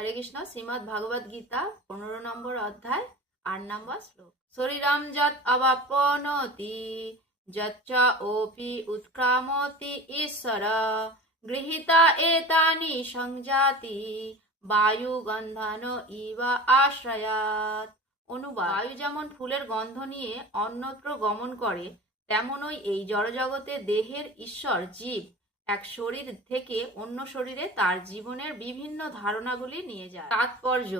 হরে কৃষ্ণ। শ্রীমদ্ ভাগবত গীতা 15 নম্বর অধ্যায় 8 নম্বর শ্লোক। শরীরম যৎ অবাপ্নোতি যচ্চ ওপি উৎক্রামতি ঈশ্বর গৃহীতা এতানি সংজাতি বায়ু গন্ধান ইব আশ্রয়াৎ। অনুবাদ: বায়ু যেমন ফুলের গন্ধ নিয়ে অন্যত্র গমন করে, তেমনই এই জড়জগতে দেহের ঈশ্বর জীব এক শরীর থেকে অন্য শরীরে তার জীবনের বিভিন্ন ধারণাগুলি নিয়ে যায়। তাৎপর্য: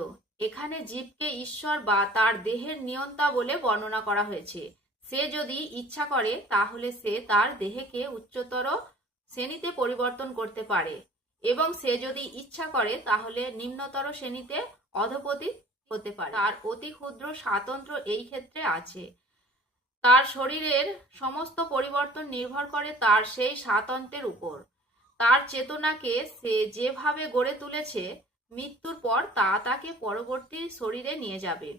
এখানে জীবকে ঈশ্বর বা তার দেহের নিয়ন্তা বলে বর্ণনা করা হয়েছে। সে যদি ইচ্ছা করে তাহলে সে তার দেহকে উচ্চতর শ্রেণীতে পরিবর্তন করতে পারে, এবং সে যদি ইচ্ছা করে তাহলে নিম্নতর শ্রেণীতে অধঃপতিত হতে পারে। তার অতি ক্ষুদ্র স্বাতন্ত্র্য এই ক্ষেত্রে আছে। তার শরীরের সমস্ত পরিবর্তন নির্ভর করে তার সেই স্বাতন্ত্র্যের উপর। তার চেতনাকে সে যেভাবে গড়ে তুলেছে, মৃত্যুর পর তা তাকে পরবর্তী শরীরে নিয়ে যাবে।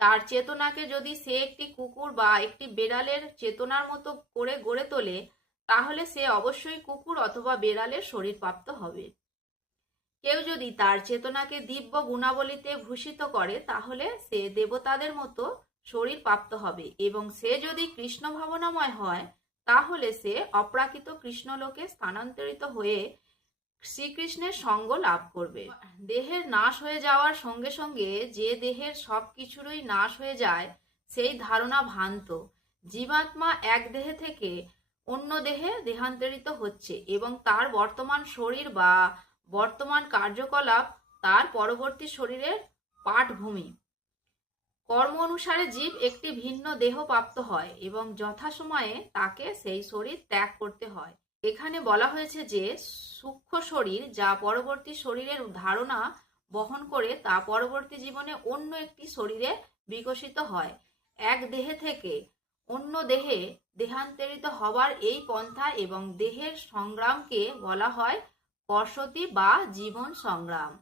তার চেতনাকে যদি সে একটি কুকুর বা একটি বেড়ালের চেতনার মতো করে গড়ে তোলে, তাহলে সে অবশ্যই কুকুর অথবা বেড়ালের শরীর প্রাপ্ত হবে। কেউ যদি তার চেতনাকে দিব্য গুণাবলীতে ভূষিত করে, তাহলে সে দেবতাদের মতো শরীর প্রাপ্ত হবে, এবং সে যদি কৃষ্ণ ভাবনাময় হয়, তাহলে সে অপ্রাকৃত কৃষ্ণলোকে স্থানান্তরিত হয়ে শ্রীকৃষ্ণের সঙ্গ লাভ করবে। দেহের নাশ হয়ে যাওয়ার সঙ্গে সঙ্গে যে দেহের সব কিছুরই নাশ হয়ে যায়, সেই ধারণা ভ্রান্ত। জীবাত্মা এক দেহে থেকে অন্য দেহে দেহান্তরিত হচ্ছে, এবং তার বর্তমান শরীর বা বর্তমান কার্যকলাপ তার পরবর্তী শরীরের পাঠভূমি। কর্ম অনুসারে জীব একটি ভিন্ন দেহ প্রাপ্ত হয় এবং যথাসময়ে তাকে সেই শরীর ত্যাগ করতে হয়। এখানে বলা হয়েছে যে সূক্ষ্ম শরীর যা পরবর্তী শরীরের ধারণা বহন করে, তা পরবর্তী জীবনে অন্য একটি শরীরে বিকশিত হয়। এক দেহে থেকে অন্য দেহে দেহান্তরিত হবার এই পন্থা এবং দেহের সংগ্রামকে বলা হয় পরশতি বা জীবন সংগ্রাম।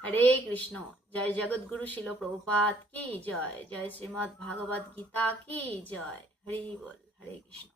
হরে কৃষ্ণ। জয় জগৎগুরু শিল প্রভুপাদ কি জয়। জয় শ্রীমদ্ ভাগবত গীতা কি জয়। হরি বল। হরে কৃষ্ণ।